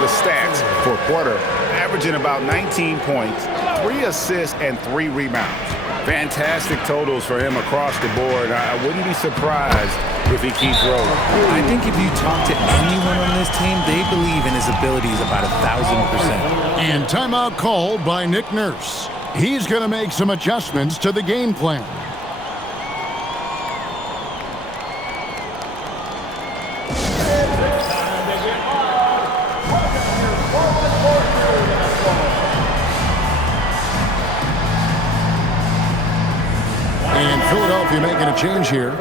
the stats for Porter, averaging about 19 points, 3 assists, and 3 rebounds. Fantastic totals for him across the board. I wouldn't be surprised if he keeps rolling. I think if you talk to anyone on this team, they believe in his abilities about 1,000%. And timeout called by Nick Nurse. He's going to make some adjustments to the game plan. And Philadelphia making a change here.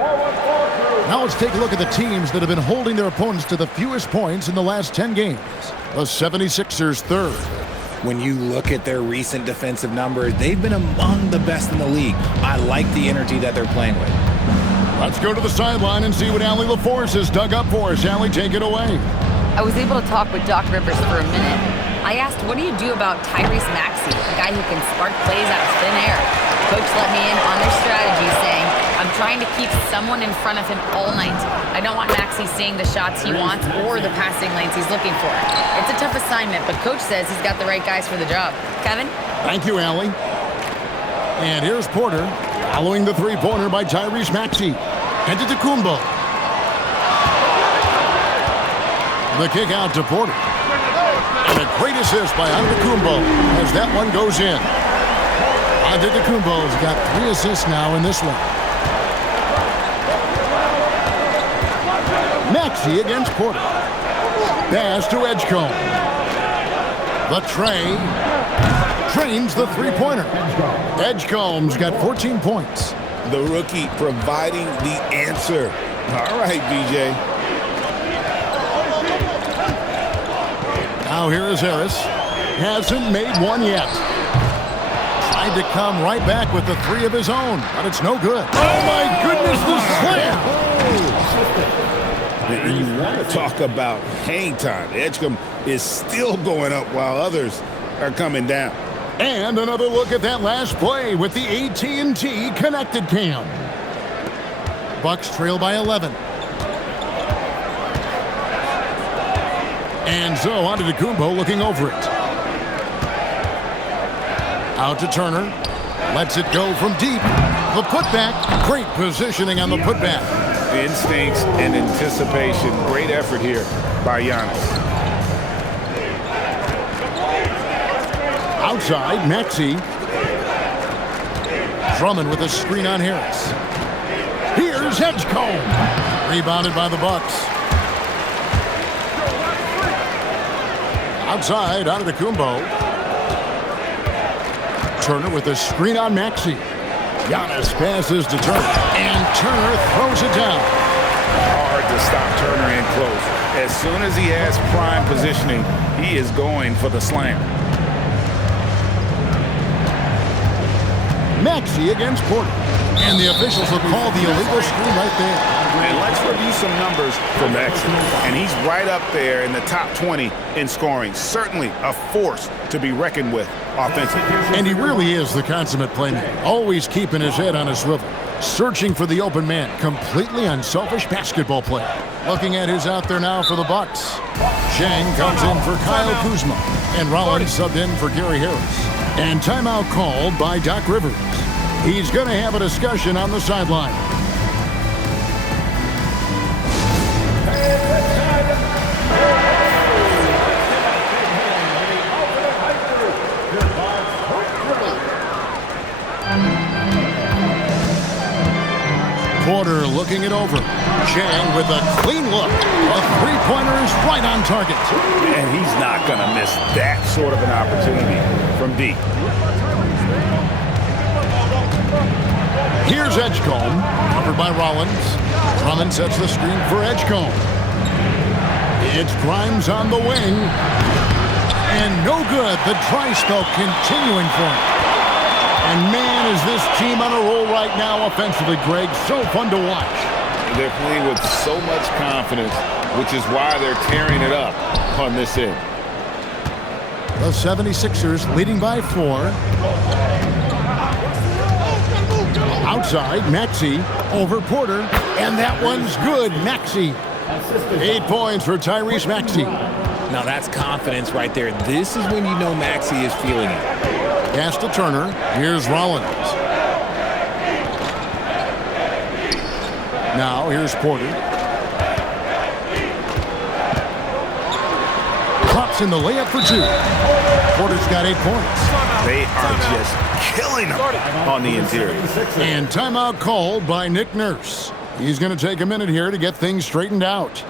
Now let's take a look at the teams that have been holding their opponents to the fewest points in the last 10 games. The 76ers third. When you look at their recent defensive numbers, they've been among the best in the league. I like the energy that they're playing with. Let's go to the sideline and see what Allie LaForce has dug up for us. Allie, take it away. I was able to talk with Doc Rivers for a minute. I asked, what do you do about Tyrese Maxey, a guy who can spark plays out of thin air? Coach let me in on their strategy, saying, I'm trying to keep someone in front of him all night. I don't want Maxey seeing the shots he wants or the passing lanes he's looking for. It's a tough assignment, but Coach says he's got the right guys for the job. Kevin? Thank you, Allie. And here's Porter, following the three-pointer by Tyrese Maxey. Antetokounmpo. The kick out to Porter. And a great assist by Antetokounmpo as that one goes in. Antetokounmpo's got 3 assists now in this one. Maxey against Porter. Pass to Edgecombe. The tray. Drains the three-pointer. Edgecombe's got 14 points. The rookie providing the answer. All right, BJ. Now here is Harris. Hasn't made one yet. Tried to come right back with the 3 of his own, but it's no good. Oh my goodness, the slam! And you want to talk about hang time. Edgecombe is still going up while others are coming down. And another look at that last play with the AT&T connected cam. Bucks trail by 11. And so Antetokounmpo looking over it. Out to Turner. Lets it go from deep. The putback. Great positioning on the putback. Instincts and anticipation. Great effort here by Giannis. Outside, Maxey. Drummond with a screen on Harris. Here's Edgecombe. Rebounded by the Bucks. Outside, Antetokounmpo. Turner with a screen on Maxey. Giannis passes to Turner. And Turner throws it down. Hard to stop Turner in close. As soon as he has prime positioning, he is going for the slam. Maxey against Porter. And the officials will call the illegal screen right there. And let's review some numbers for Maxey. And he's right up there in the top 20 in scoring. Certainly a force to be reckoned with offensively. And he really is the consummate playmaker. Always keeping his head on a swivel. Searching for the open man. Completely unselfish basketball player. Looking at who's out there now for the Bucks. Shang comes in for Kyle Kuzma. And Rollins subbed in for Gary Harris. And timeout called by Doc Rivers. He's going to have a discussion on the sideline. Porter looking it over. Chang with a clean look. A three-pointer is right on target. And he's not going to miss that sort of an opportunity from deep. Here's Edgecombe, covered by Rollins. Drummond sets the screen for Edgecombe. It's Grimes on the wing. And no good. The dry spell continuing for him. And man, is this team on a roll right now offensively, Greg. So fun to watch. They're playing with so much confidence, which is why they're tearing it up on this end. The 76ers leading by 4. Outside, Maxey over Porter. And that one's good, Maxey. 8 points for Tyrese Maxey. Now that's confidence right there. This is when you know Maxey is feeling it. Pass to Turner. Here's Rollins. Now here's Porter. Drops in the layup for 2. Porter's got 8 points. They are just killing them on the interior. And timeout called by Nick Nurse. He's going to take a minute here to get things straightened out.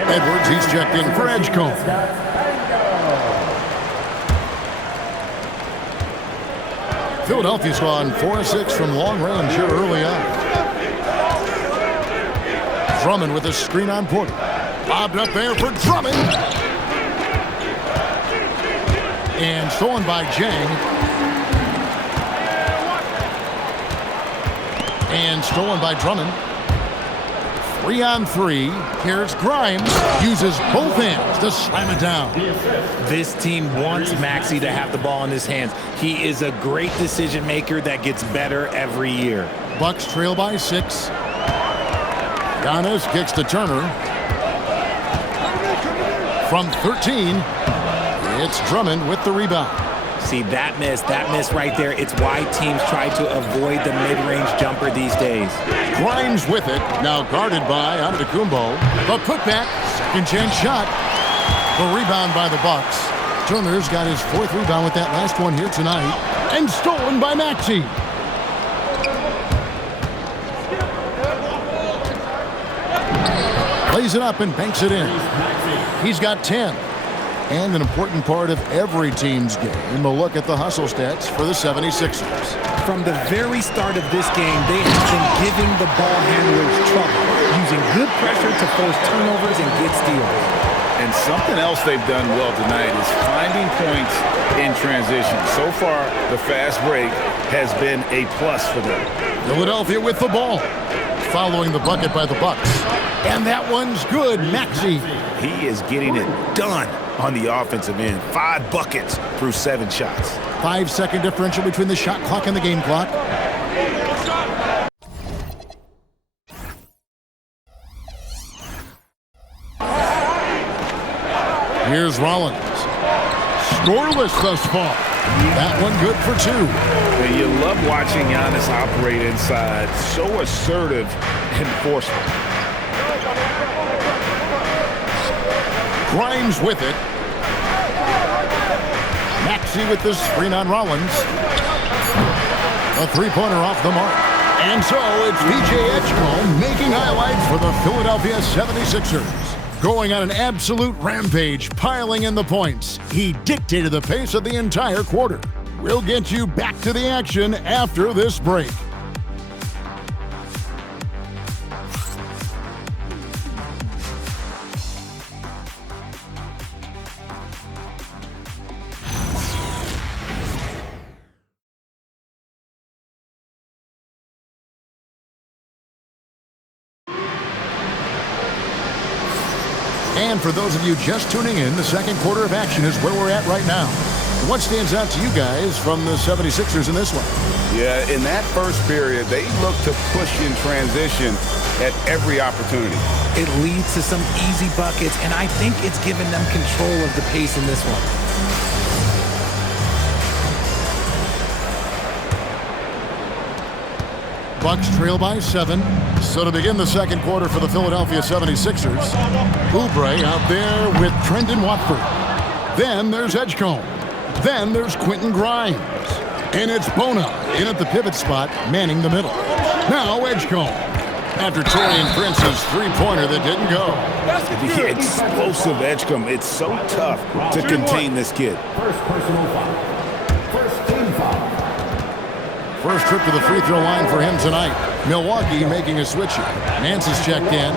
Edwards, he's checked in for Edgecombe. Philadelphia's gone 4-6 from long range here early on. Drummond with a screen on Porter. Bobbed up there for Drummond. And stolen by Jang. And stolen by Drummond. 3-on-3. Here's Grimes. Uses both hands to slam it down. This team wants Maxey to have the ball in his hands. He is a great decision maker that gets better every year. Bucks trail by 6. Giannis kicks to Turner. From 13, it's Drummond with the rebound. See, that miss right there, it's why teams try to avoid the mid-range jumper these days. Grimes with it, now guarded by Antetokounmpo. The putback, second chance shot. The rebound by the Bucks. Turner's got his 4th rebound with that last one here tonight. And stolen by Maxey. Plays it up and banks it in. He's got 10. And an important part of every team's game, a look at the hustle stats for the 76ers. From the very start of this game, they have been giving the ball handlers trouble, using good pressure to force turnovers and get steals. And something else they've done well tonight is finding points in transition. So far, the fast break has been a plus for them. Philadelphia with the ball, following the bucket by the Bucks. And that one's good, Maxey. He is getting it done on the offensive end. 5 buckets through 7 shots. 5-second differential between the shot clock and the game clock. Here's Rollins. Scoreless thus far. That one good for 2. And you love watching Giannis operate inside. So assertive and forceful. Grimes with it. Maxey with the screen on Rollins. A 3-pointer off the mark. And so it's P.J. Edgecombe making highlights for the Philadelphia 76ers. Going on an absolute rampage, piling in the points. He dictated the pace of the entire quarter. We'll get you back to the action after this break. And for those of you just tuning in, the second quarter of action is where we're at right now. What stands out to you guys from the 76ers in this one? Yeah, in that first period, they looked to push in transition at every opportunity. It leads to some easy buckets, and I think it's given them control of the pace in this one. Bucks trail by 7. So to begin the second quarter for the Philadelphia 76ers, Oubre out there with Trendon Watford. Then there's Edgecombe. Then there's Quentin Grimes. And it's Bona in at the pivot spot, manning the middle. Now Edgecombe. After Taurean Prince's 3-pointer that didn't go. The explosive Edgecombe. It's so tough to contain this kid. First personal foul. First team foul. First trip to the free throw line for him tonight. Milwaukee making a switch here. Nance is checked in.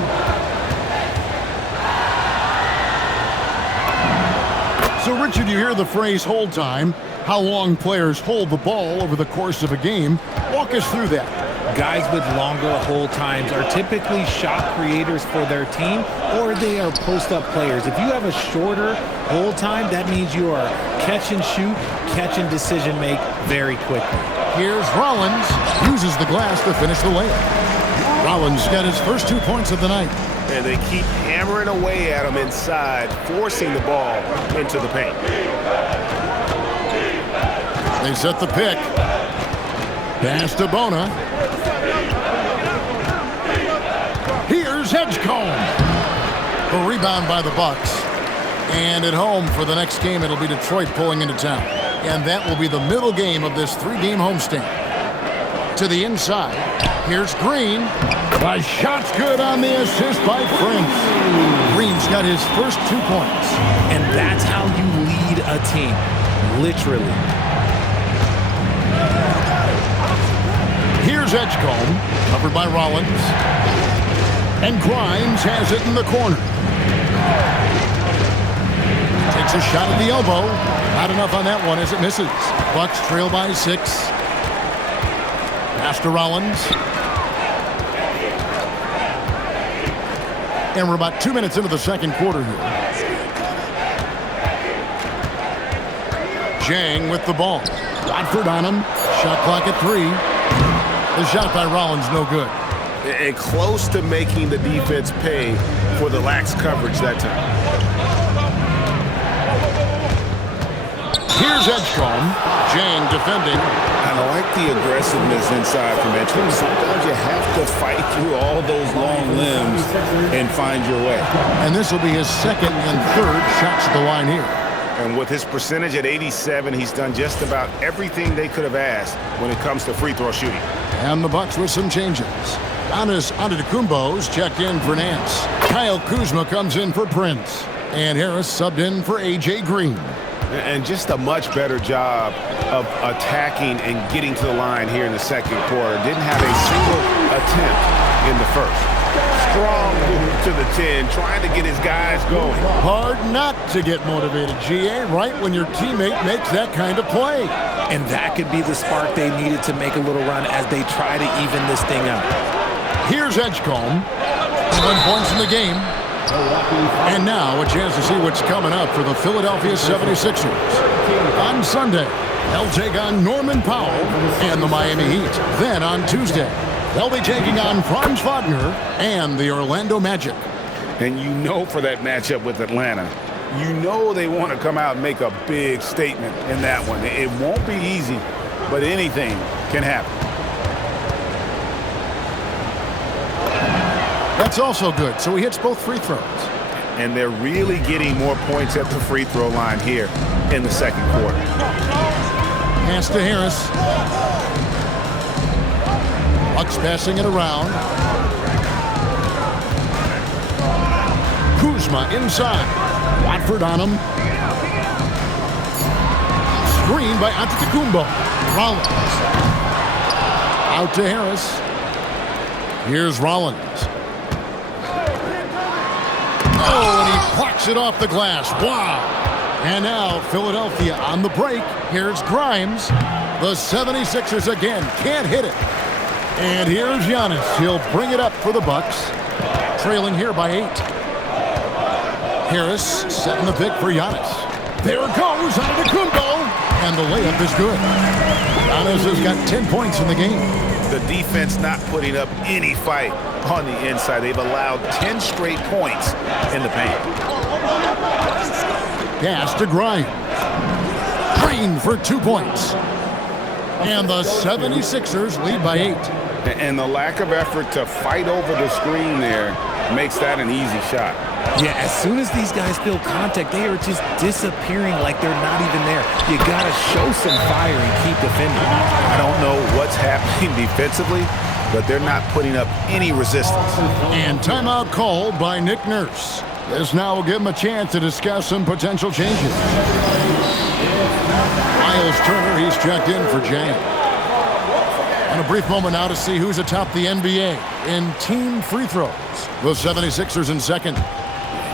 So, Richard, you hear the phrase hold time. How long players hold the ball over the course of a game. Walk us through that. Guys with longer hold times are typically shot creators for their team, or they are post-up players. If you have a shorter hold time, that means you are catch and shoot, catch and decision make very quickly. Here's Rollins. Uses the glass to finish the layup. Rollins got his first 2 points of the night. And they keep hammering away at him inside, forcing the ball into the paint. They set the pick. Pass to Bona. Here's Edgecombe. A rebound by the Bucks. And at home for the next game, it'll be Detroit pulling into town. And that will be the middle game of this 3-game homestand. To the inside. Here's Green. The shot's good on the assist by Prince. Green's got his first 2 points. And that's how you lead a team. Literally. Here's Edgecombe, covered by Rollins. And Grimes has it in the corner. Takes a shot at the elbow. Not enough on that one as it misses. Bucks trail by 6. Pass to Rollins. And we're about 2 minutes into the second quarter here. Jang with the ball. Watford on him. Shot clock at 3. The shot by Rollins no good. And close to making the defense pay for the lax coverage that time. Here's Edgecombe. Jang defending. I like the aggressiveness inside from Edgecombe. Sometimes you have to fight through all those long limbs and find your way. And this will be his second and third shots at the line here. And with his percentage at 87, he's done just about everything they could have asked when it comes to free throw shooting. And the Bucks with some changes. Giannis Antetokounmpo's checked in for Nance. Kyle Kuzma comes in for Prince. And Harris subbed in for A.J. Green. And just a much better job of attacking and getting to the line here in the second quarter. Didn't have a single attempt in the first. Strong move to the 10, trying to get his guys going. Hard not to get motivated, GA, right when your teammate makes that kind of play. And that could be the spark they needed to make a little run as they try to even this thing up. Here's Edgecombe. 11 points in the game. And now a chance to see what's coming up for the Philadelphia 76ers. On Sunday, they'll take on Norman Powell and the Miami Heat. Then on Tuesday, they'll be taking on Franz Wagner and the Orlando Magic. And you know for that matchup with Atlanta, you know they want to come out and make a big statement in that one. It won't be easy, but anything can happen. That's also good, so he hits both free throws. And they're really getting more points at the free throw line here in the second quarter. Pass to Harris. Bucks passing it around. Kuzma inside. Watford on him. Screen by Antetokounmpo. Rollins. Out to Harris. Here's Rollins. Oh, and he plucks it off the glass. Wow. And now Philadelphia on the break. Here's Grimes. The 76ers again can't hit it. And here's Giannis. He'll bring it up for the Bucks. Trailing here by 8. Harris setting the pick for Giannis. There it goes. Antetokounmpo. And the layup is good. Giannis has got 10 points in the game. The defense not putting up any fight on the inside. They've allowed 10 straight points in the paint. Pass to Grimes. Green for 2 points. And the 76ers lead by 8. And the lack of effort to fight over the screen there makes that an easy shot. Yeah, as soon as these guys feel contact, they are just disappearing like they're not even there. You got to show some fire and keep defending. I don't know what's happening defensively, but they're not putting up any resistance. And timeout called by Nick Nurse. This now will give him a chance to discuss some potential changes. Miles Turner, he's checked in for Jang. And a brief moment now to see who's atop the NBA in team free throws. The 76ers in second.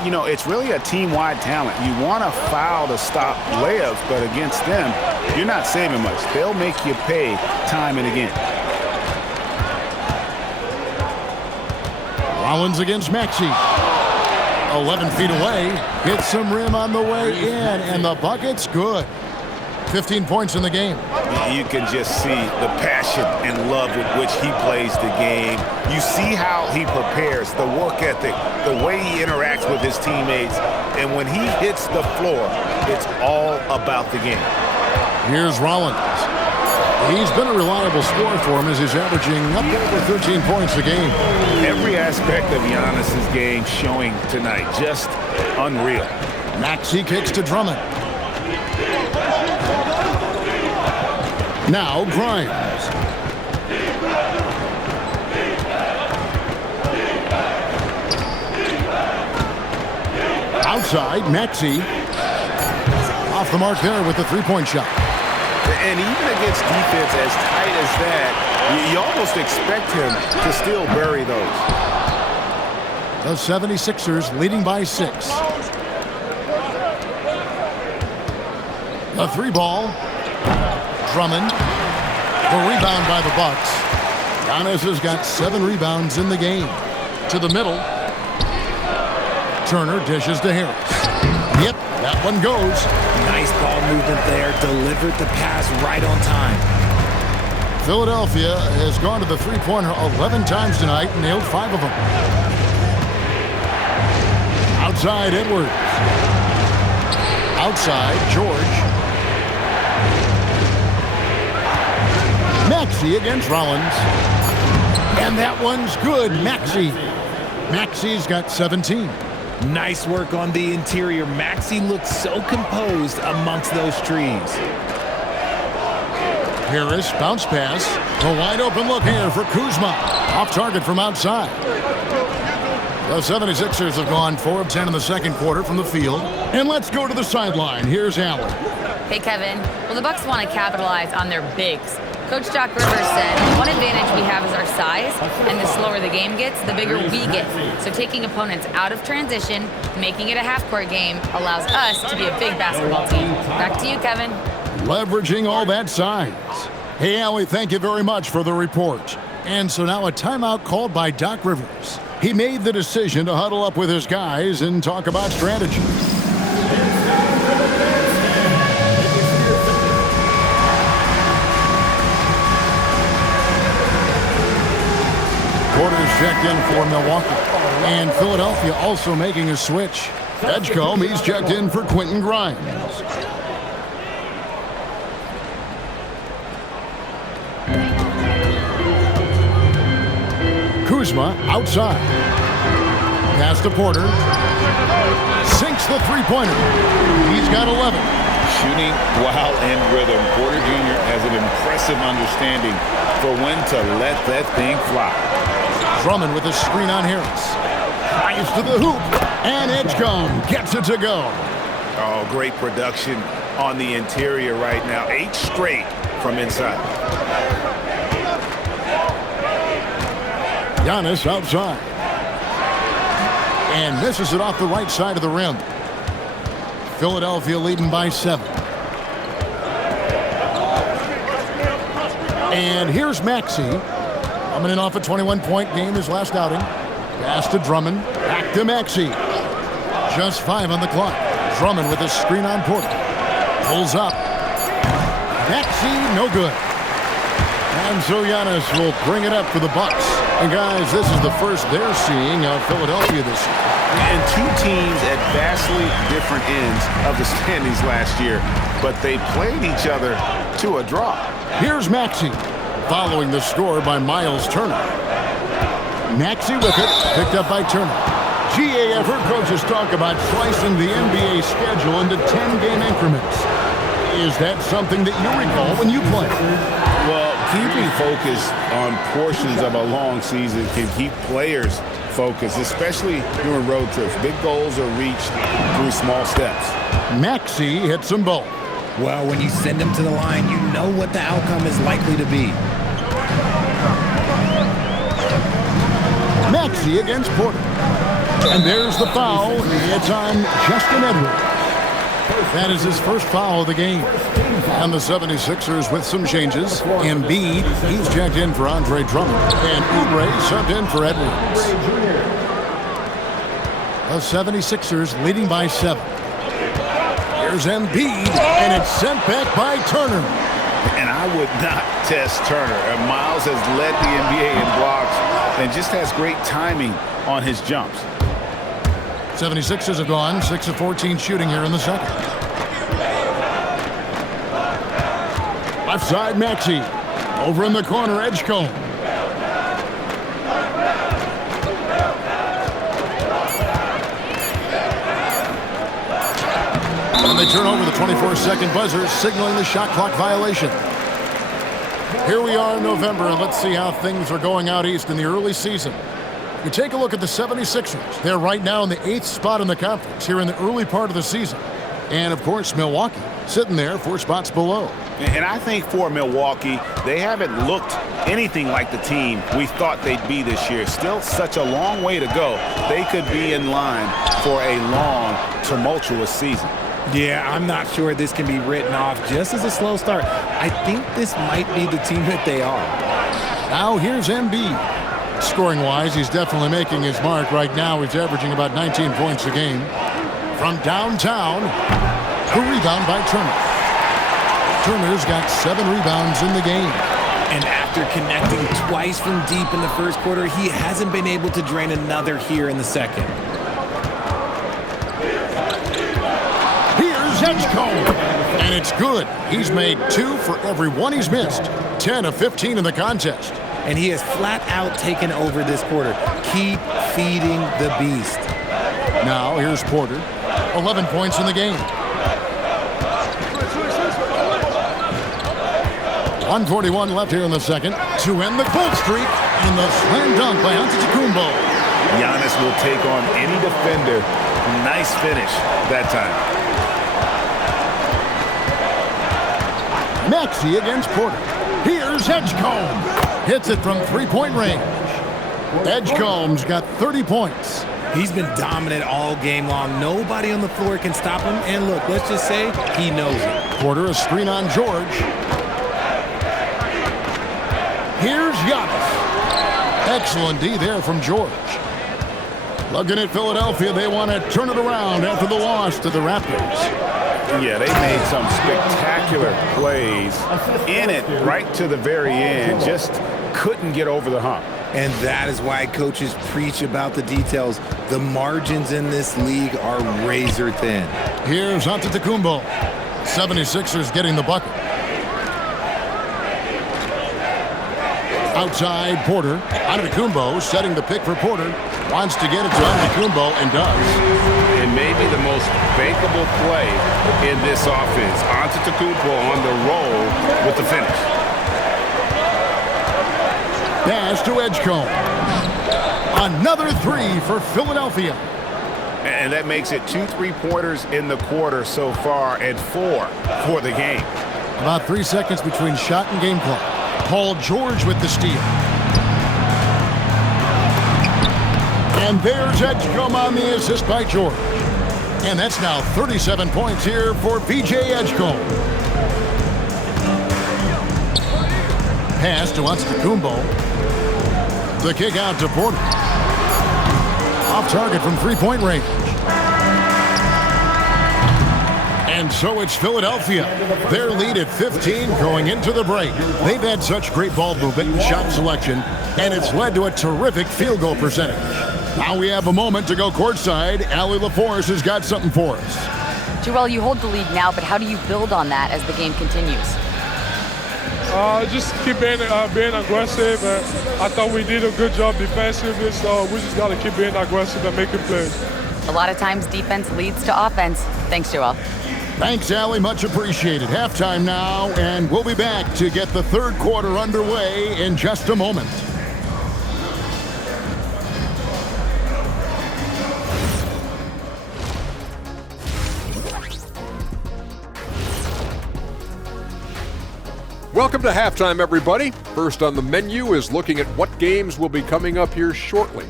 You know, it's really a team-wide talent. You want to foul to stop layups, but against them, you're not saving much. They'll make you pay time and again. Rollins against Maxey. 11 feet away. Hits some rim on the way in, and the bucket's good. 15 points in the game. You can just see the passion and love with which he plays the game. You see how he prepares, the work ethic, the way he interacts with his teammates. And when he hits the floor, it's all about the game. Here's Rollins. He's been a reliable scorer for him as he's averaging up over 13 points a game. Every aspect of Giannis's game showing tonight, just unreal. Maxey kicks to Drummond. Now Grimes. Outside, Maxey. Off the mark there with the three-point shot. And even against defense as tight as that, you almost expect him to still bury those. The 76ers leading by 6. The three ball. Drummond. The rebound by the Bucks. Giannis has got 7 rebounds in the game. To the middle. Turner dishes to Harris. Yep, that one goes. Nice ball movement there. Delivered the pass right on time. Philadelphia has gone to the three-pointer 11 times tonight and nailed 5 of them. Outside, Edwards. Outside, George. Maxey against Rollins. And that one's good. Maxey's got 17. Nice work on the interior. Maxey looks so composed amongst those trees. Harris, bounce pass. A wide open look here for Kuzma. Off target from outside. The 76ers have gone 4 of 10 in the second quarter from the field. And let's go to the sideline. Here's Allen. Hey, Kevin. Well, the Bucks want to capitalize on their bigs. Coach Doc Rivers said, one advantage we have is our size, and the slower the game gets, the bigger we get. So taking opponents out of transition, making it a half-court game, allows us to be a big basketball team. Back to you, Kevin. Leveraging all that size. Hey, Allie, thank you very much for the report. And so now a timeout called by Doc Rivers. He made the decision to huddle up with his guys and talk about strategy. Porter's checked in for Milwaukee. And Philadelphia also making a switch. Edgecombe, he's checked in for Quentin Grimes. Kuzma outside. Pass to Porter. Sinks the three-pointer. He's got 11. Shooting while in rhythm. Porter Jr. has an impressive understanding for when to let that thing fly. Drummond with a screen on Harris. Drives to the hoop. And Edgecombe gets it to go. Oh, great production on the interior right now. 8 straight from inside. Giannis outside. And misses it off the right side of the rim. Philadelphia leading by 7. And here's Maxey. Coming in off a 21-point game his last outing. Pass to Drummond. Back to Maxey. Just 5 on the clock. Drummond with a screen on Porter. Pulls up. Maxey, no good. And so Giannis will bring it up for the Bucks. And guys, this is the first they're seeing of Philadelphia this year. And 2 teams at vastly different ends of the standings last year, but they played each other to a draw. Here's Maxey, following the score by Miles Turner. Maxey with it, picked up by Turner. I've heard coaches talk about slicing the NBA schedule into 10-game increments. Is that something that you recall when you played? Well, keeping focused on portions of a long season can keep players focused, especially during road trips. Big goals are reached through small steps. Maxey hits them both. Well, when you send them to the line, you know what the outcome is likely to be. Maxey against Porter. And there's the foul. It's on Justin Edwards. That is his first foul of the game. And the 76ers with some changes. Embiid, he's checked in for Andre Drummond. And Oubre subbed in for Edwards. The 76ers leading by 7. There's Embiid, and it's sent back by Turner. And I would not test Turner. And Miles has led the NBA in blocks and just has great timing on his jumps. 76ers have gone 6 of 14 shooting here in the second. Left side, Maxey. Over in the corner, Edgecombe. And they turn over the 24-second buzzer, signaling the shot clock violation. Here we are in November, and let's see how things are going out east in the early season. You take a look at the 76ers. They're right now in the 8th spot in the conference here in the early part of the season. And, of course, Milwaukee sitting there 4 spots below. And I think for Milwaukee, they haven't looked anything like the team we thought they'd be this year. Still such a long way to go. They could be in line for a long, tumultuous season. Yeah, I'm not sure this can be written off just as a slow start. I think this might be the team that they are. Now here's Embiid. Scoring-wise, he's definitely making his mark. Right now, he's averaging about 19 points a game. From downtown, a rebound by Turner. Turner's got 7 rebounds in the game. And after connecting twice from deep in the first quarter, he hasn't been able to drain another here in the second. Here's Edgecombe. And it's good. He's made 2 for every one he's missed. 10 of 15 in the contest. And he has flat out taken over this quarter. Keep feeding the beast. Now here's Porter. 11 points in the game. 1:41 left here in the second to end the cold streak, and the slam dunk by Antetokounmpo. Giannis will take on any defender. Nice finish that time. Maxey against Porter. Here's Edgecombe. Hits it from three-point range. Edgecombe's got 30 points. He's been dominant all game long. Nobody on the floor can stop him. And look, let's just say he knows it. Porter, a screen on George. Here's Giannis. Excellent D there from George. Looking at Philadelphia, they want to turn it around after the loss to the Raptors. Yeah, they made some spectacular plays in it right to the very end. Just couldn't get over the hump. And that is why coaches preach about the details. The margins in this league are razor thin. Here's Antetokounmpo. 76ers getting the bucket. Outside Porter. Antetokounmpo setting the pick for Porter. Wants to get it to Antetokounmpo and does. It may be the most bankable play in this offense. Antetokounmpo on the roll with the finish. Pass to Edgecombe. Another 3 for Philadelphia. And that makes it 2 3-pointers in the quarter so far and 4 for the game. About 3 seconds between shot and game clock. Paul George with the steal. And there's Edgecombe on the assist by George. And that's now 37 points here for VJ Edgecombe. Pass to Antetokounmpo. The kick out to Porter. Off target from three-point range. And so it's Philadelphia. Their lead at 15 going into the break. They've had such great ball movement and shot selection, and it's led to a terrific field goal percentage. Now we have a moment to go courtside. Allie LaForce has got something for us. Joel, you hold the lead now, but how do you build on that as the game continues? Just keep being aggressive. I thought we did a good job defensively, so we just got to keep being aggressive and making plays. A lot of times defense leads to offense. Thanks, Joel. Thanks, Allie. Much appreciated. Halftime now, and we'll be back to get the third quarter underway in just a moment. Welcome to Halftime, everybody. First on the menu is looking at what games will be coming up here shortly.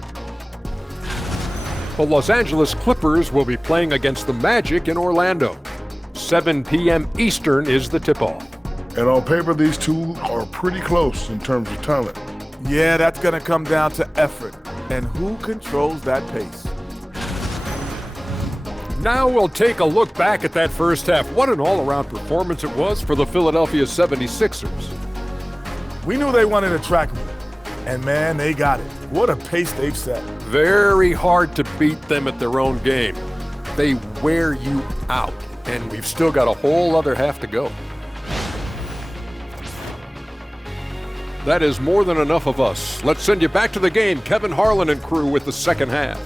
The Los Angeles Clippers will be playing against the Magic in Orlando. 7 p.m. Eastern is the tip-off. And on paper, these two are pretty close in terms of talent. Yeah, that's going to come down to effort and who controls that pace. Now we'll take a look back at that first half. What an all-around performance it was for the Philadelphia 76ers. We knew they wanted to track me, and man, they got it. What a pace they've set. Very hard to beat them at their own game. They wear you out, and we've still got a whole other half to go. That is more than enough of us. Let's send you back to the game. Kevin Harlan and crew with the second half.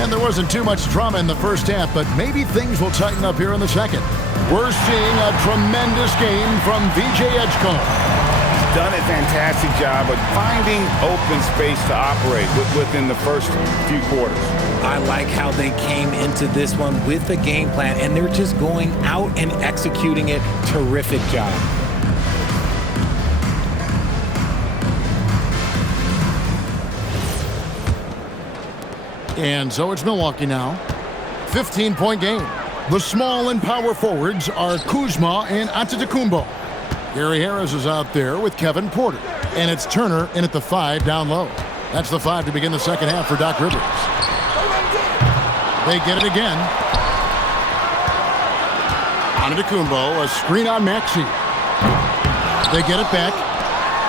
And there wasn't too much drama in the first half, but maybe things will tighten up here in the second. We're seeing a tremendous game from VJ Edgecombe. He's done a fantastic job of finding open space to operate within the first few quarters. I like how they came into this one with a game plan, and they're just going out and executing it. Terrific job. And so it's Milwaukee now. 15-point game. The small and power forwards are Kuzma and Antetokounmpo. Gary Harris is out there with Kevin Porter. And it's Turner in at the 5 down low. That's the 5 to begin the second half for Doc Rivers. They get it again. Antetokounmpo, a screen on Maxey. They get it back.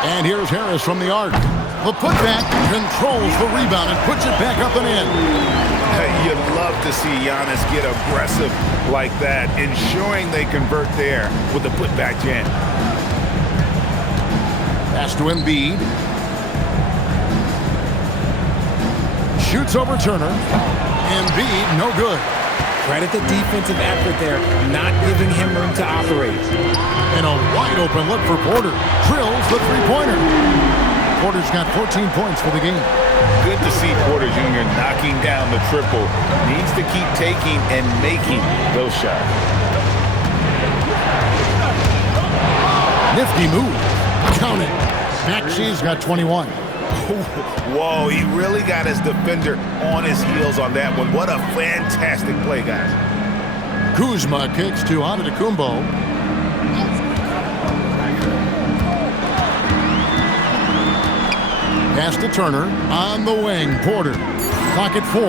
And here's Harris from the arc. The putback controls the rebound and puts it back up and in. You'd love to see Giannis get aggressive like that, ensuring they convert there with the putback jam. Pass to Embiid. Shoots over Turner. Embiid, no good. Credit the defensive effort there, not giving him room to operate. And a wide open look for Porter. Drills the three-pointer. Porter's got 14 points for the game. Good to see Porter Jr. knocking down the triple. Needs to keep taking and making those shots. Nifty move. Count it. Maxey's got 21. Whoa, he really got his defender on his heels on that one. What a fantastic play, guys. Kuzma kicks to Antetokounmpo. Pass to Turner on the wing. Porter. Clock at 4.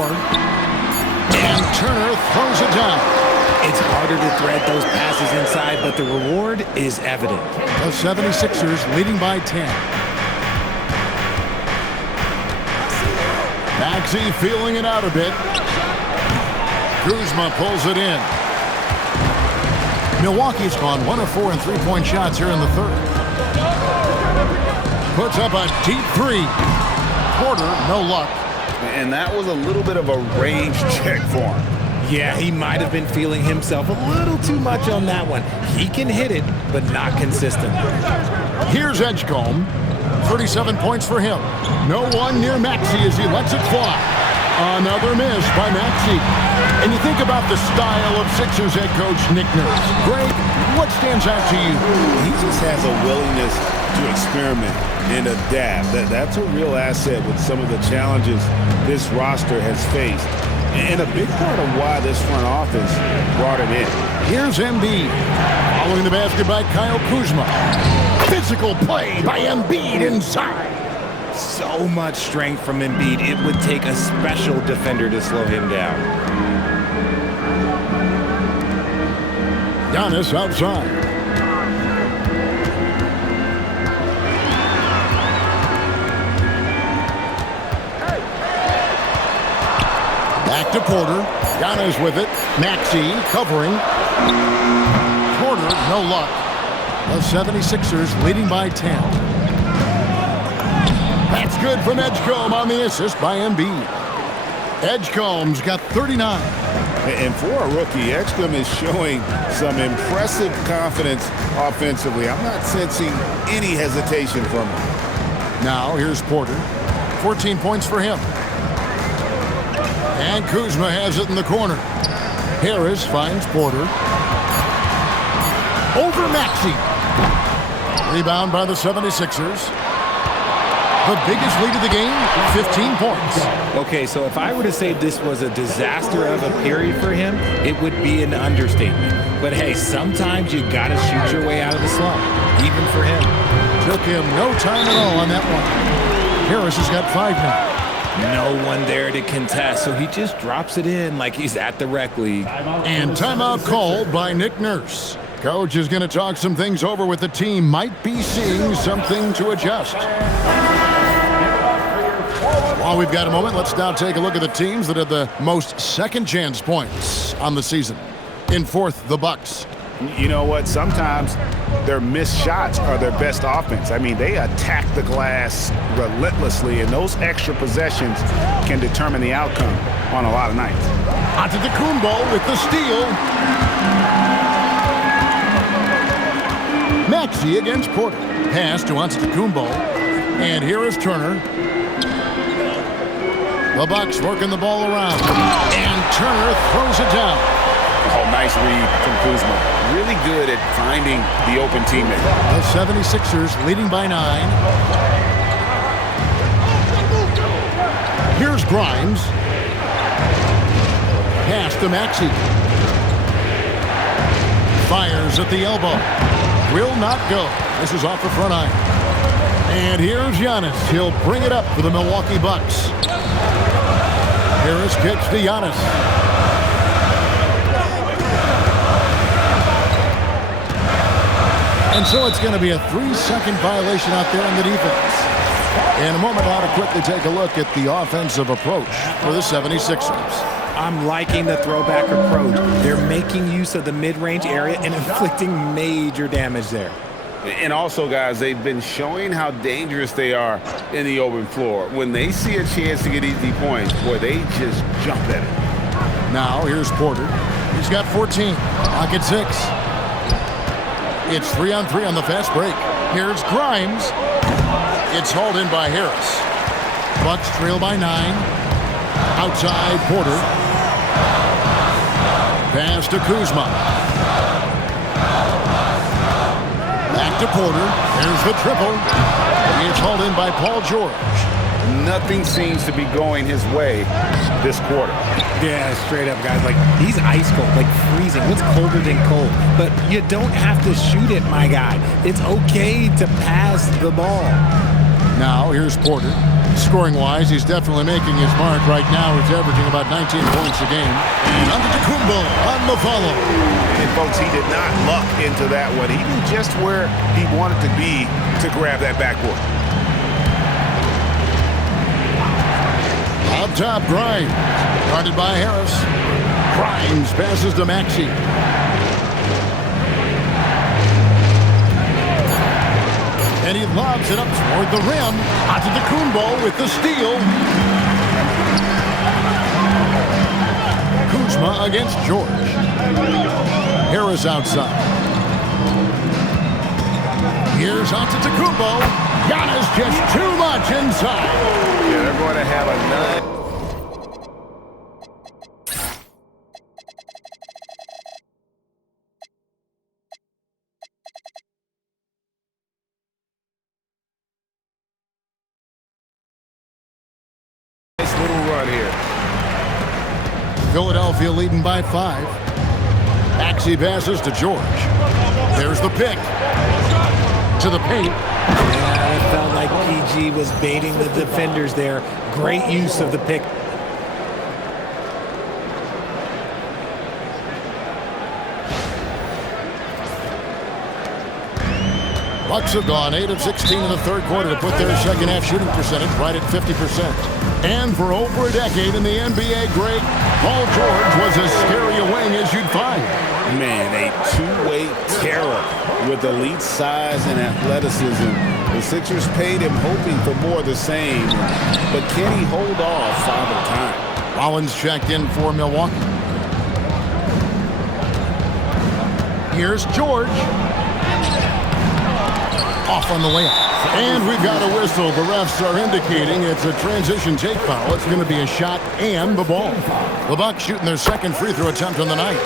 And Turner throws it down. It's harder to thread those passes inside, but the reward is evident. The 76ers leading by 10. Maxey feeling it out a bit. Kuzma pulls it in. Milwaukee's gone 1 of 4 in three-point shots here in the third. Puts up a deep 3. Porter, no luck. And that was a little bit of a range check for him. Yeah, he might have been feeling himself a little too much on that one. He can hit it, but not consistent. Here's Edgecombe. 37 points for him. No one near Maxey as he lets it fly. Another miss by Maxey. And you think about the style of Sixers head coach Nick Nurse. Greg, what stands out to you? He just has a willingness to experiment and adapt. That's a real asset with some of the challenges this roster has faced. And a big part of why this front office brought it in. Here's Embiid. Following the basket by Kyle Kuzma. Physical play by Embiid inside. So much strength from Embiid. It would take a special defender to slow him down. Giannis outside. Back to Porter. Giannis with it. Maxey covering. Porter, no luck. The 76ers leading by 10. That's good from Edgecombe on the assist by Embiid. Edgecombe's got 39. And for a rookie, Edgecombe is showing some impressive confidence offensively. I'm not sensing any hesitation from him. Now here's Porter. 14 points for him. And Kuzma has it in the corner. Harris finds Porter. Over Maxey. Rebound by the 76ers. The biggest lead of the game, 15 points. Okay, so if I were to say this was a disaster of a period for him, it would be an understatement. But hey, sometimes you gotta shoot your way out of the slump, even for him. Took him no time at all on that one. Harris has got 5 now. No one there to contest, so he just drops it in like he's at the rec league. And timeout called by Nick Nurse. Coach is going to talk some things over with the team. Might be seeing something to adjust. While we've got a moment, let's now take a look at the teams that had the most second chance points on the season. In fourth, the Bucks. You know what? Sometimes their missed shots are their best offense. I mean, they attack the glass relentlessly, and those extra possessions can determine the outcome on a lot of nights. Antetokounmpo with the steal. Maxey against Porter. Pass to Antetokounmpo. And here is Turner. The Bucks working the ball around. And Turner throws it down. Oh, nice read from Kuzma. Really good at finding the open teammate. The 76ers leading by 9. Here's Grimes. Pass to Maxey. Fires at the elbow. Will not go. This is off the front iron. And here's Giannis. He'll bring it up for the Milwaukee Bucks. Harris kicks to Giannis. And so it's going to be a 3-second violation out there on the defense. In a moment, I'll quickly take a look at the offensive approach for the 76ers. I'm liking the throwback approach. They're making use of the mid-range area and inflicting major damage there. And also, guys, they've been showing how dangerous they are in the open floor. When they see a chance to get easy points, boy, they just jump at it. Now, here's Porter. He's got 14. Pocket 6. It's 3-on-3 on the fast break. Here's Grimes. It's hauled in by Harris. Bucks trail by 9. Outside, Porter. Pass to Kuzma. Back to Porter. There's the triple. It's hauled in by Paul George. Nothing seems to be going his way this quarter. Yeah, straight up, guys. Like, he's ice cold, like freezing. What's colder than cold? But you don't have to shoot it, my guy. It's okay to pass the ball. Now, here's Porter. Scoring-wise, he's definitely making his mark right now. He's averaging about 19 points a game. And Antetokounmpo on the follow. And, folks, he did not luck into that one. He knew just where he wanted to be to grab that backboard. Up top, Grimes. Guarded by Harris. Grimes passes to Maxey. And he lobs it up toward the rim. Antetokounmpo with the steal. Kuzma against George. Harris outside. Here's Antetokounmpo. Giannis just too much inside. Yeah, they're going to have a nice little run here. Philadelphia leading by 5. Maxey passes to George. There's the pick. To the paint. Yeah, it felt like PG was baiting the defenders there. Great use of the pick. Bucks have gone 8 of 16 in the third quarter to put their second half shooting percentage right at 50%. And for over a decade in the NBA, Greg, Paul George was as scary a wing as you'd find. Man, a two-way terror with elite size and athleticism. The Sixers paid him hoping for more of the same, but can he hold off Father Time? Rollins checked in for Milwaukee. Here's George. Off on the layup. And we've got a whistle. The refs are indicating it's a transition take foul. It's going to be a shot and the ball. The Bucks shooting their second free throw attempt on the night.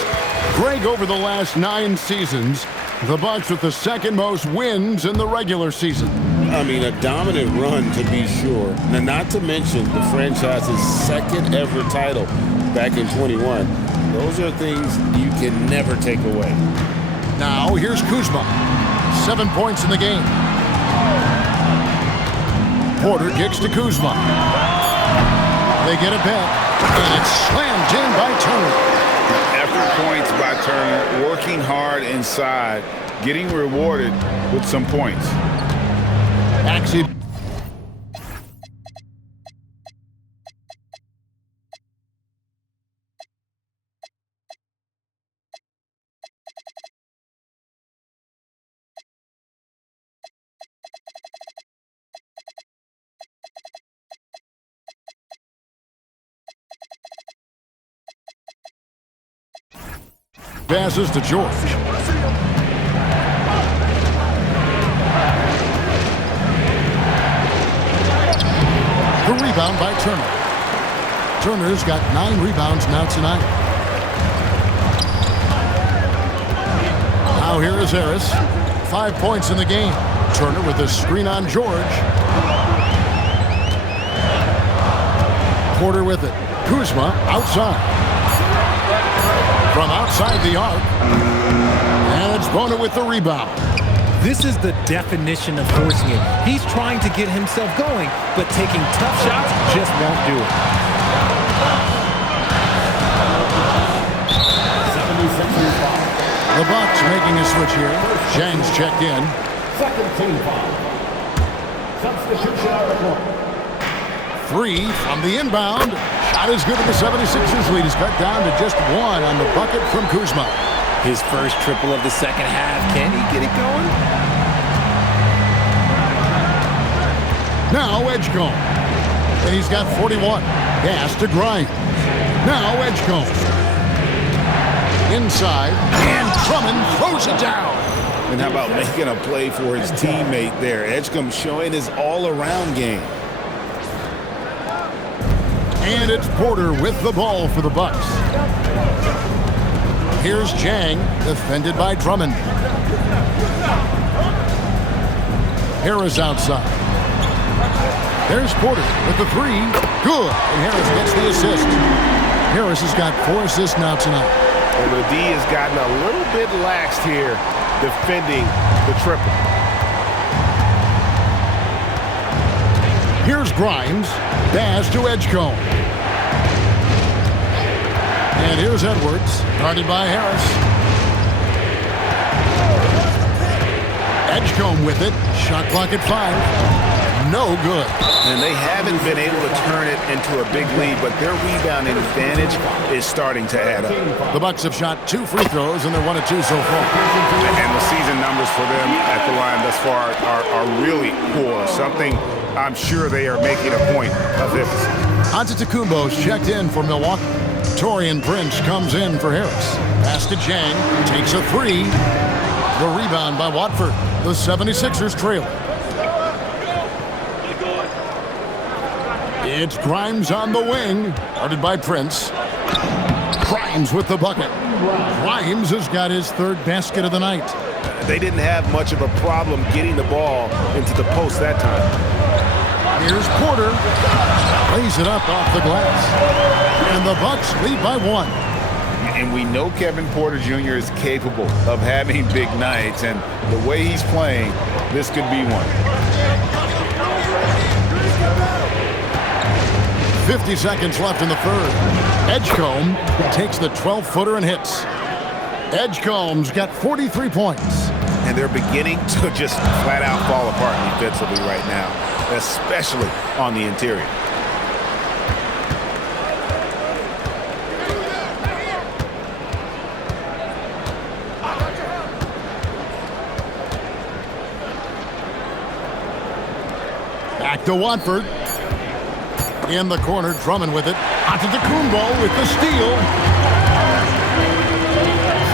Greg, over the last 9 seasons, the Bucks with the second most wins in the regular season. I mean, a dominant run to be sure. Now, not to mention the franchise's second ever title back in 21. Those are things you can never take away. Now, here's Kuzma. 7 points in the game. Porter kicks to Kuzma. They get it back, and it's slammed in by Turner. Effort points by Turner, working hard inside, getting rewarded with some points. Maxey. Passes to George. The rebound by Turner. Turner's got 9 rebounds now tonight. Now here is Harris. 5 points in the game. Turner with a screen on George. Porter with it. Kuzma outside. From outside the arc. And it's Bona with the rebound. This is the definition of forcing it. He's trying to get himself going, but taking tough shots just won't do it. 76ers foul. The Bucks making a switch here. Chang's checked in. Second team foul. Substitution on the court. 3 from the inbound. Shot is good, and the 76ers lead is cut down to just 1 on the bucket from Kuzma. His first triple of the second half. Can he get it going? Now Edgecombe. And he's got 41. Pass to Grimes. Now Edgecombe. Inside. And Drummond throws it down. And how about making a play for his teammate there? Edgecombe showing his all-around game. And it's Porter with the ball for the Bucks. Here's Jang, defended by Drummond. Harris outside. There's Porter with the 3. Good. And Harris gets the assist. Harris has got 4 assists now tonight. And the D has gotten a little bit laxed here defending the triple. Here's Grimes. Pass to Edgecombe. And here's Edwards, guarded by Harris. Edgecombe with it. Shot clock at 5. No good. And they haven't been able to turn it into a big lead, but their rebounding advantage is starting to add up. The Bucks have shot 2 free throws, and they're 1 of 2 so far. And the season numbers for them at the line thus far are really poor. Something I'm sure they are making a point of emphasis. Antetokounmpo's checked in for Milwaukee. Taurean Prince comes in for Harris. Pass to Jang. Takes a 3. The rebound by Watford. The 76ers trail. It's Grimes on the wing. Guarded by Prince. Grimes with the bucket. Grimes has got his 3rd basket of the night. They didn't have much of a problem getting the ball into the post that time. Here's Porter. Lays it up off the glass. And the Bucks lead by 1. And we know Kevin Porter Jr. is capable of having big nights. And the way he's playing, this could be one. 50 seconds left in the 3rd. Edgecombe takes the 12-footer and hits. Edgecombe's got 43 points. And they're beginning to just flat out fall apart defensively right now, especially on the interior. Back to Watford. In the corner, Drummond with it. Antetokounmpo with the steal.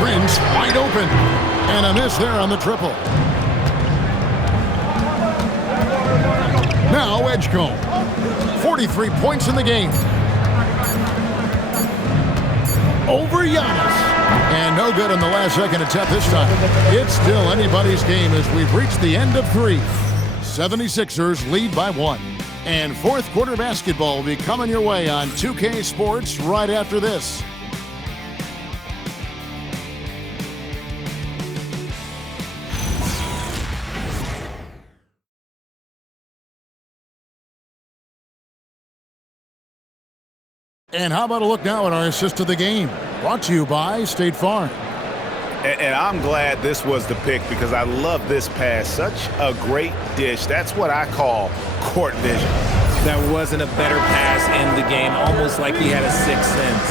Prince wide open. And a miss there on the triple. Now Edgecombe. 43 points in the game. Over Giannis. And no good in the last second attempt this time. It's still anybody's game as we've reached the end of 3. 76ers lead by 1. And fourth quarter basketball will be coming your way on 2K Sports right after this. And how about a look now at our assist of the game? Brought to you by State Farm. And I'm glad this was the pick because I love this pass. Such a great dish. That's what I call court vision. That wasn't a better pass in the game, almost like he had a sixth sense.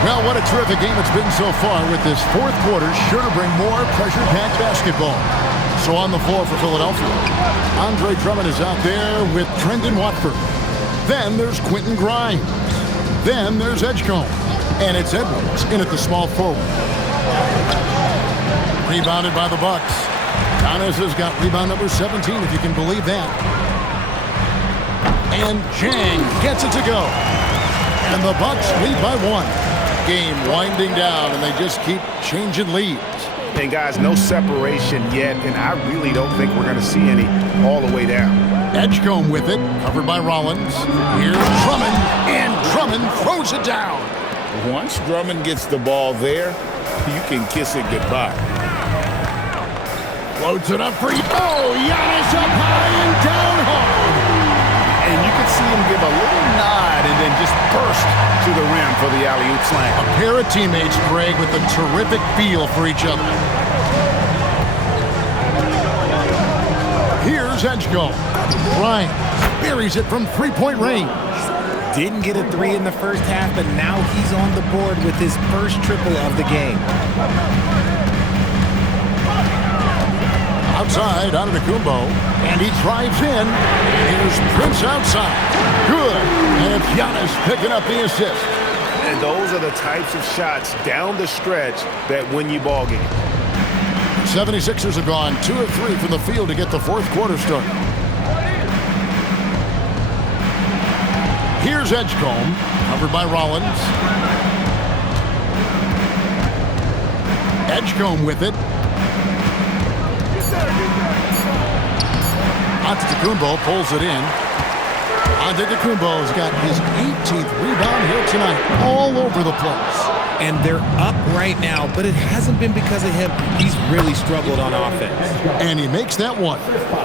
Well, what a terrific game it's been so far with this fourth quarter. Sure to bring more pressure-packed basketball. So on the floor for Philadelphia, Andre Drummond is out there with Trendon Watford. Then there's Quentin Grimes. Then there's Edgecombe. And it's Edwards in at the small forward. Rebounded by the Bucks. Giannis has got rebound number 17, if you can believe that. And Chang gets it to go. And the Bucks lead by 1. Game winding down, and they just keep changing leads. And guys, no separation yet, and I really don't think we're going to see any all the way down. Edgecombe with it, covered by Rollins. Here's Drummond, and Drummond throws it down. Once Drummond gets the ball there, you can kiss it goodbye. Floats it up for you. Oh, Giannis up high and down hard. And you can see him give a little nod and then just burst to the rim for the alley-oop slam. A pair of teammates, Greg, with a terrific feel for each other. Here's Edgecombe. Bryant buries it from three-point range. Didn't get a three in the first half, but now he's on the board with his first triple of the game. Outside, Antetokounmpo, and he drives in. Here's Prince outside. Good. And Giannis picking up the assist. And those are the types of shots down the stretch that win you ball games. 76ers have gone 2 of 3 from the field to get the fourth quarter started. Here's Edgecombe, covered by Rollins. Edgecombe with it. Antetokounmpo pulls it in. Antetokounmpo's got his 18th rebound here tonight, all over the place. And they're up right now, but it hasn't been because of him. He's really struggled on offense. And he makes that one.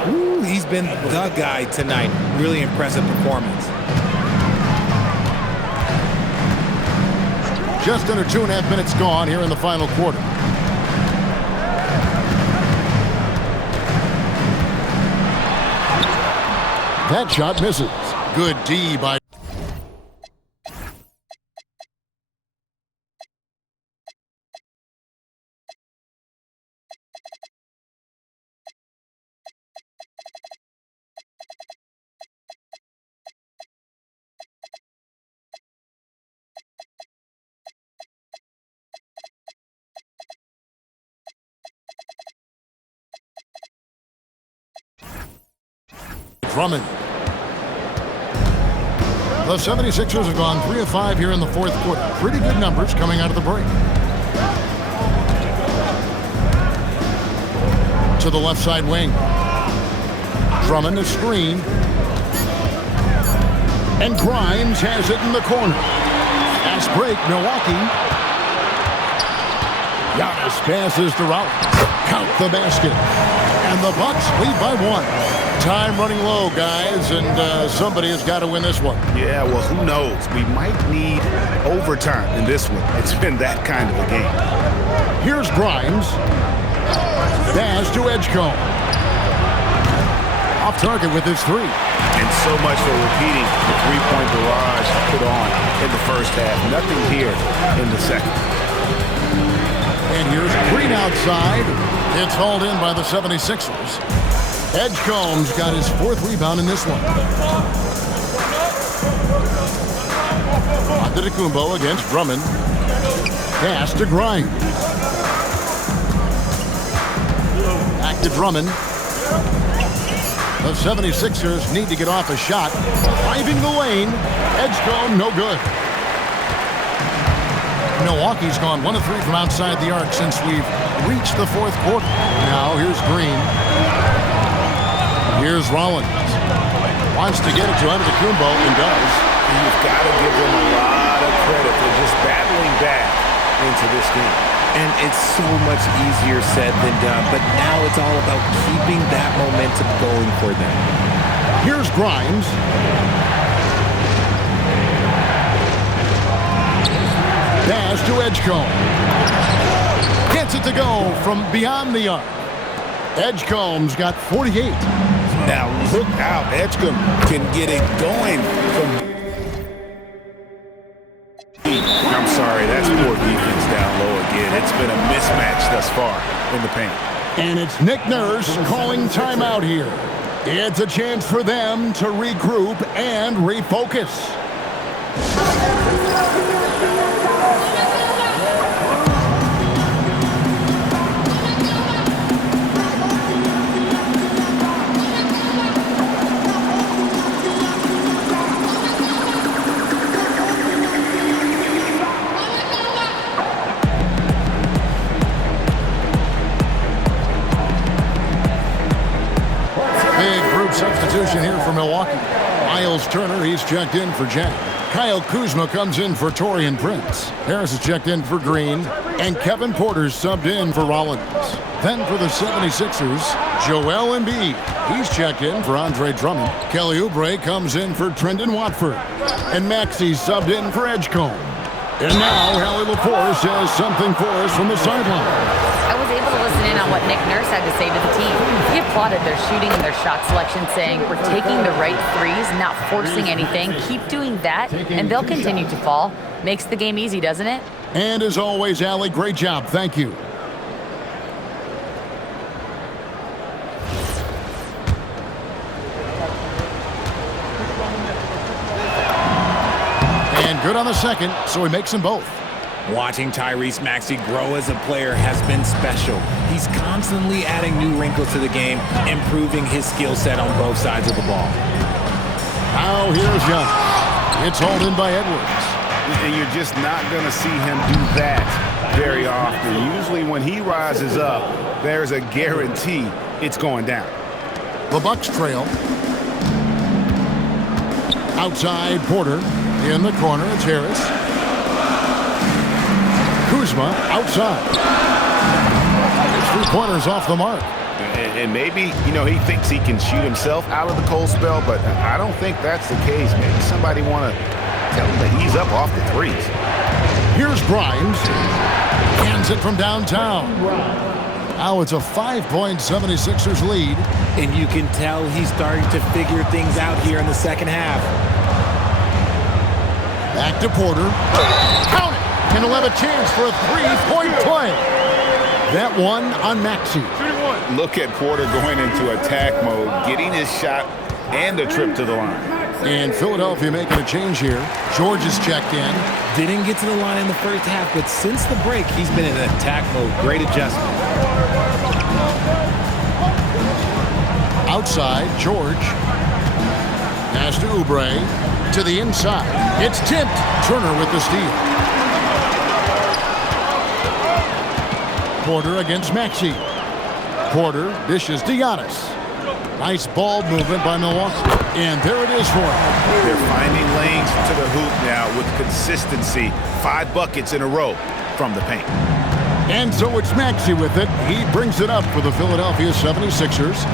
Ooh, he's been the guy tonight. Really impressive performance. Just under 2.5 minutes gone here in the final quarter. That shot misses. Good D by... Drummond. The 76ers have gone 3 of 5 here in the fourth quarter. Pretty good numbers coming out of the break. To the left side wing. Drummond a screen. And Grimes has it in the corner. Fast break, Milwaukee. Giannis passes to Rollins. Count the basket. And the Bucks lead by 1. Time running low, guys, and somebody has got to win this one. Yeah, well, who knows? We might need overtime in this one. It's been that kind of a game. Here's Grimes. Pass to Edgecombe. Off target with his three. And so much for repeating the three-point barrage put on in the first half. Nothing here in the second. And here's Green outside. It's hauled in by the 76ers. Edgecombe's got his 4th rebound in this one. Antetokounmpo against Drummond. Pass to Grimes. Back to Drummond. The 76ers need to get off a shot. Driving the lane. Edgecombe, no good. Milwaukee's gone 1 of 3 from outside the arc since we've reached the fourth quarter. Now here's Green. Here's Rollins. Wants to get it to Antetokounmpo and does. You've got to give them a lot of credit for just battling back into this game. And it's so much easier said than done, but now it's all about keeping that momentum going for them. Here's Grimes. Pass to Edgecombe. Gets it to go from beyond the arc. Edgecombe's got 48. Now look out. Edgecombe can get it going from... I'm sorry, that's poor defense down low again. It's been a mismatch thus far in the paint. And it's Nick Nurse calling timeout here. It's a chance for them to regroup and refocus. Substitution here for Milwaukee. Miles Turner, he's checked in for Jack. Kyle Kuzma comes in for Taurean Prince. Harris is checked in for Green. And Kevin Porter's subbed in for Rollins. Then for the 76ers, Joel Embiid. He's checked in for Andre Drummond. Kelly Oubre comes in for Trendon Watford. And Maxey's subbed in for Edgecombe. And now Hallie LaForce has something for us from the sideline. I was able to listen in on what Nick Nurse had to say to the team. He applauded their shooting and their shot selection, saying, "We're taking the right threes, not forcing anything. Keep doing that, and they'll continue to fall." Makes the game easy, doesn't it? And as always, Allie, great job. Thank you. And good on the second, so he makes them both. Watching Tyrese Maxey grow as a player has been special. He's constantly adding new wrinkles to the game, improving his skill set on both sides of the ball. Now here's Young. It's hauled in by Edwards. And you're just not going to see him do that very often. Usually when he rises up, there's a guarantee it's going down. The Bucks trail. Outside, Porter. In the corner, it's Harris. Kuzma outside. His three-pointers off the mark. And maybe, he thinks he can shoot himself out of the cold spell, but I don't think that's the case. Maybe somebody want to tell him to ease up off the threes. Here's Grimes. Hands it from downtown. Now it's a 5-point 76ers lead. And you can tell he's starting to figure things out here in the second half. Back to Porter. Count it! And he'll have a chance for a 3-point play. That one on Maxey. Look at Porter going into attack mode, getting his shot and a trip to the line. And Philadelphia making a change here. George is checked in. Didn't get to the line in the first half, but since the break, he's been in attack mode. Great adjustment. Outside, George. Pass to Oubre. To the inside. It's tipped. Turner with the steal. Porter against Maxey. Porter dishes to Giannis. Nice ball movement by Milwaukee. And there it is for him. They're finding lanes to the hoop now with consistency. 5 buckets in a row from the paint. And so it's Maxey with it. He brings it up for the Philadelphia 76ers.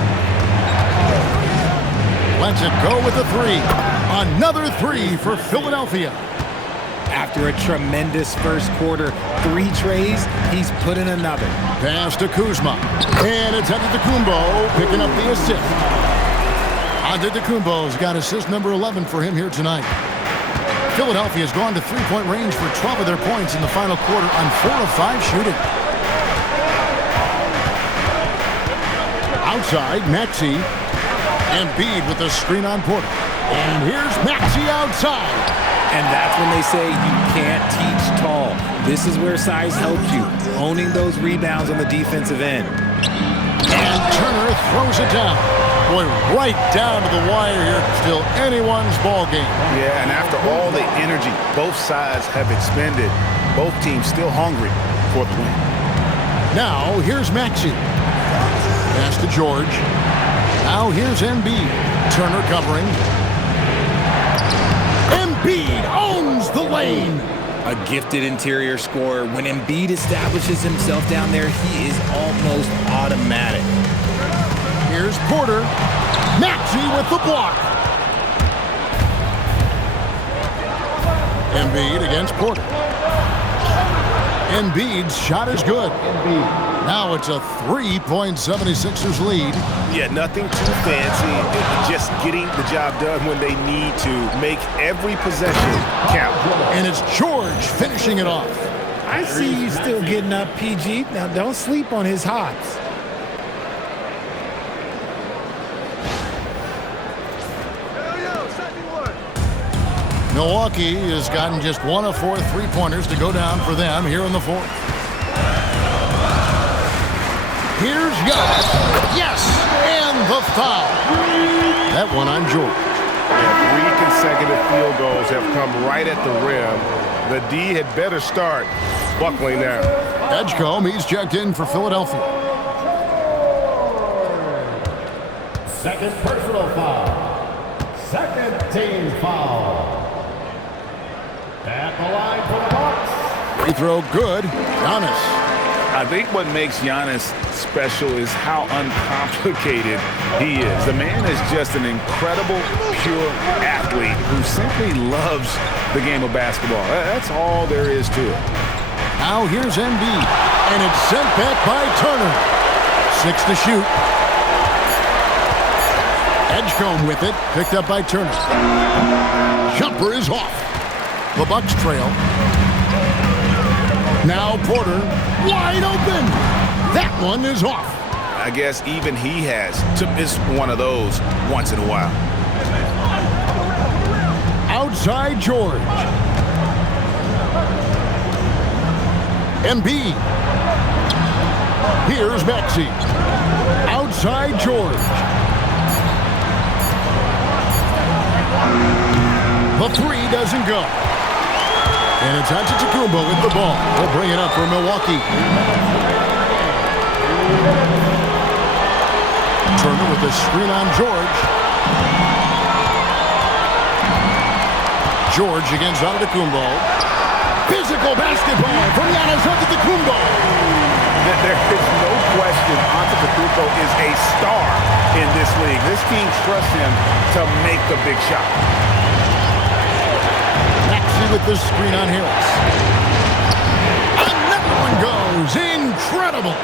Lets it go with a 3. Another 3 for Philadelphia. After a tremendous first quarter, 3 trays, he's put in another. Pass to Kuzma. And it's Antetokounmpo picking up the assist. Antetokounmpo's got assist number 11 for him here tonight. Philadelphia's gone to three-point range for 12 of their points in the final quarter on 4 of 5 shooting. Outside, Maxey. Embiid with the screen on Porter. And here's Maxey outside. And that's when they say you can't teach tall. This is where size helps you, owning those rebounds on the defensive end. And Turner throws it down. Boy, right down to the wire here. Still anyone's ball game. Yeah, and after all the energy both sides have expended, both teams still hungry for the win. Now, here's Maxey. Pass to George. Now here's Embiid. Turner covering. Embiid owns the lane. A gifted interior scorer. When Embiid establishes himself down there, he is almost automatic. Here's Porter. Maxey with the block. Embiid against Porter. Embiid's shot is good. Now it's a 3-76ers lead. Yeah, nothing too fancy. Just getting the job done when they need to. Make every possession count. And it's George finishing it off. I see you still getting up, PG. Now, don't sleep on his hops. Milwaukee has gotten just 1 of 4 3-pointers to go down for them here in the fourth. Here's Giannis. Yes, and the foul. That one on George. Yeah, 3 consecutive field goals have come right at the rim. The D had better start buckling now. Edgecombe, he's checked in for Philadelphia. Second personal foul. Second team foul. At the line for the Bucks. Free throw good. Giannis. I think what makes Giannis special is how uncomplicated he is. The man is just an incredible, pure athlete who simply loves the game of basketball. That's all there is to it. Now here's Embiid, and it's sent back by Turner. 6 to shoot. Edgecombe with it, picked up by Turner. Jumper is off. The Bucks trail. Now Porter, wide open. That one is off. I guess even he has to miss one of those once in a while. Outside George. Embiid. Here's Maxey. Outside George. The 3 doesn't go. And it's Antetokounmpo with the ball. They'll bring it up for Milwaukee. Turner with the screen on George. George against Antetokounmpo. Physical basketball from Giannis Antetokounmpo. There is no question Antetokounmpo is a star in this league. This team trusts him to make the big shot. Maxey with the screen on Harris. Another one goes. Incredible.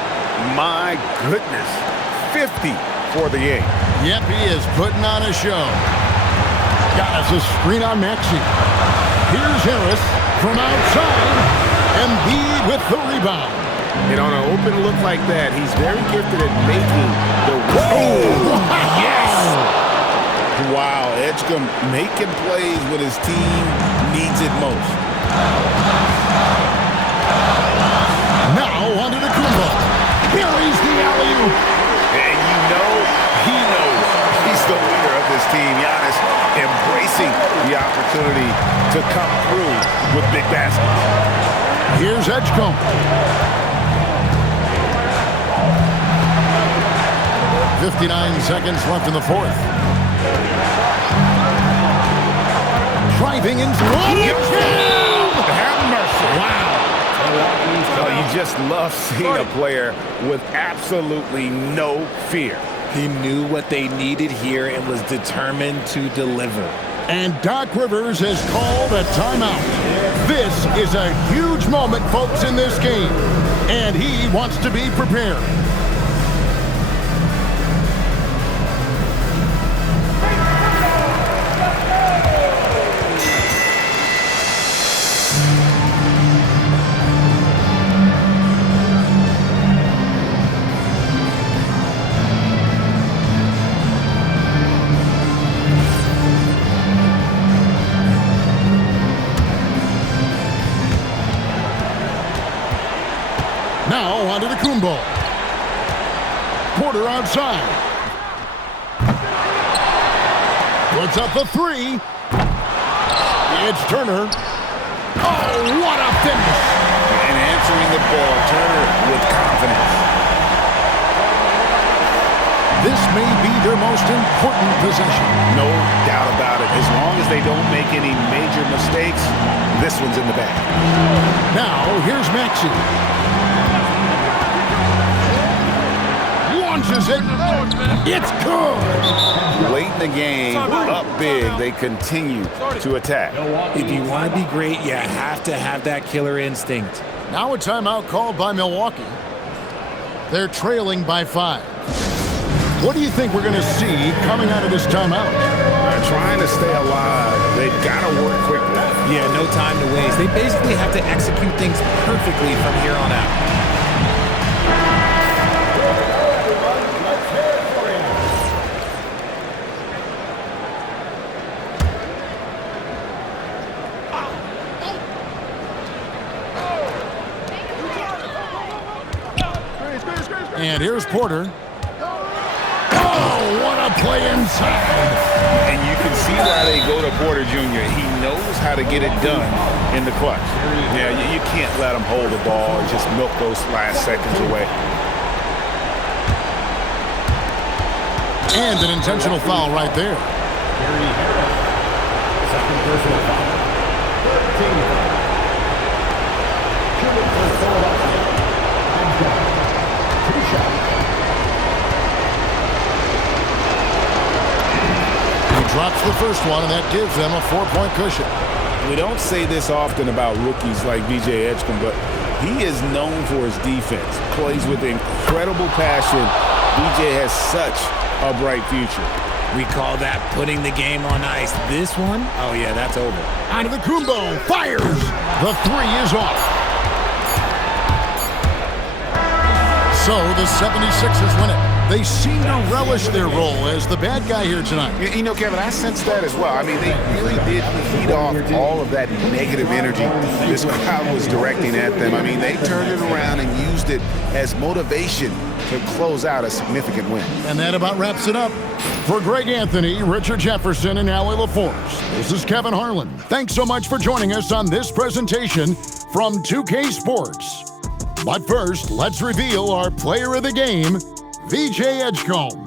My goodness. 50 for the 8. Yep, he is putting on a show. Got us a screen on Maxey. Here's Harris from outside. Embiid with the rebound. And on an open look like that, he's very gifted at making the... Oh, yes! Wow, Edgecombe making plays when his team needs it most. Now onto the Kumbo. Buries the alley-oop. And you know he knows he's the leader of this team. Giannis embracing the opportunity to come through with big baskets. Here's Edgecombe. 59 seconds left in the fourth. Driving into Have mercy. Wow. Well, you just love seeing a player with absolutely no fear. He knew what they needed here and was determined to deliver. And Doc Rivers has called a timeout. This is a huge moment, folks, in this game. And he wants to be prepared. Now onto the Kumbo. Porter outside. Puts up the 3. It's Turner. Oh, what a finish. And answering the ball, Turner with confidence. This may be their most important possession. No doubt about it. As long as they don't make any major mistakes, this one's in the bag. Now, here's Maxey. Launches it. It's good. Late in the game, up big, they continue to attack. If you want to be great, you have to have that killer instinct. Now a timeout called by Milwaukee. They're trailing by 5. What do you think we're going to see coming out of this timeout? They're trying to stay alive. They've got to work quickly. Yeah, no time to waste. They basically have to execute things perfectly from here on out. And here's Porter. Oh, what a play inside. And you can see why they go to Porter Jr. He knows how to get it done in the clutch. Yeah, you can't let him hold the ball and just milk those last seconds away. And an intentional foul right there. Gary Harris. Second personal foul. 13 foul. Shooting for Philadelphia. Hands down. 2 shots. He drops the first one, and that gives them a 4-point cushion. We don't say this often about rookies like VJ Edgecombe, but he is known for his defense. Plays with incredible passion. VJ has such a bright future. We call that putting the game on ice. This one, oh yeah, that's over. Antetokounmpo fires. The 3 is off. So the 76ers win it. They seem to relish their role as the bad guy here tonight. You know, Kevin, I sense that as well. I mean, they really did feed off all of that negative energy this crowd was directing at them. I mean, they turned it around and used it as motivation to close out a significant win. And that about wraps it up. For Greg Anthony, Richard Jefferson, and Allie LaForce, this is Kevin Harlan. Thanks so much for joining us on this presentation from 2K Sports. But first, let's reveal our player of the game, VJ Edgecombe.